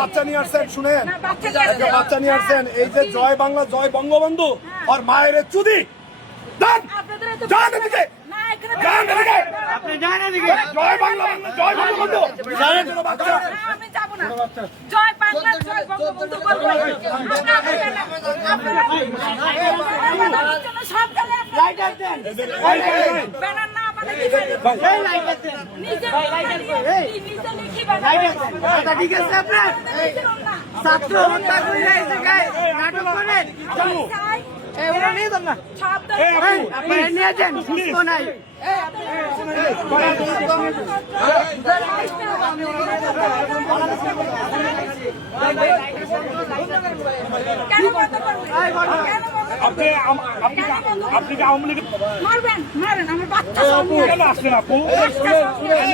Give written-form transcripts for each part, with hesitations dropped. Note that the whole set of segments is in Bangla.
বাচ্চা নিয়ে আসছেন, শুনেন, একটা বাচ্চা নিয়ে আসছেন, এই যে জয় বাংলা জয় বঙ্গবন্ধু আর মায়ের চুদি জয় বাংলা জয় বঙ্গবন্ধু জয় বাংলা জয় বঙ্গবন্ধু ঠিক আছে আপনার ছাত্র হত্যা করে নাটক করেন ওরা নিয়ে যান না আপনারা নিয়ে যান সুস্থ নাই আপনি কি আওয়ামী লীগ মারবেন মারেন আমার বাচ্চা কেন আসলেন আপু?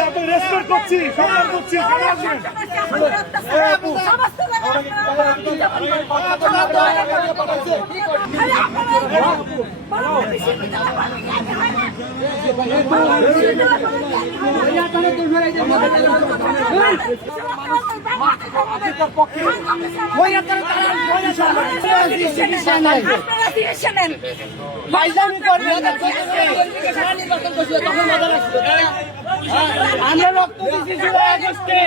আপনি রেসপেক্ট করছি, সম্মান করছি, কেন আসলেন? আমরা রক্ত দিচ্ছি জুলাই আগস্টে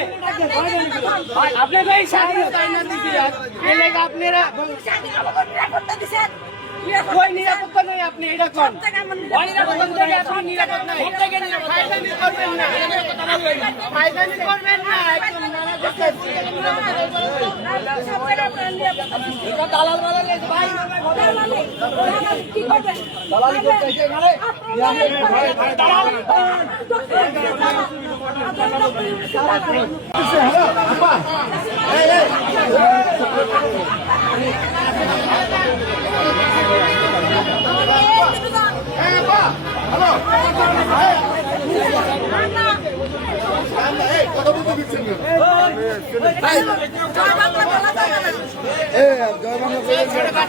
আপনারা এই স্বাধীনতা আপনারা কই নিরাপত্তা নয় আপনি এটা কোন আপনি নিরাপদ নাই ফায়দানি করবেন না একদম দালাল ভাই কি করবেন দালালি করতে এখানে জয় বাংলা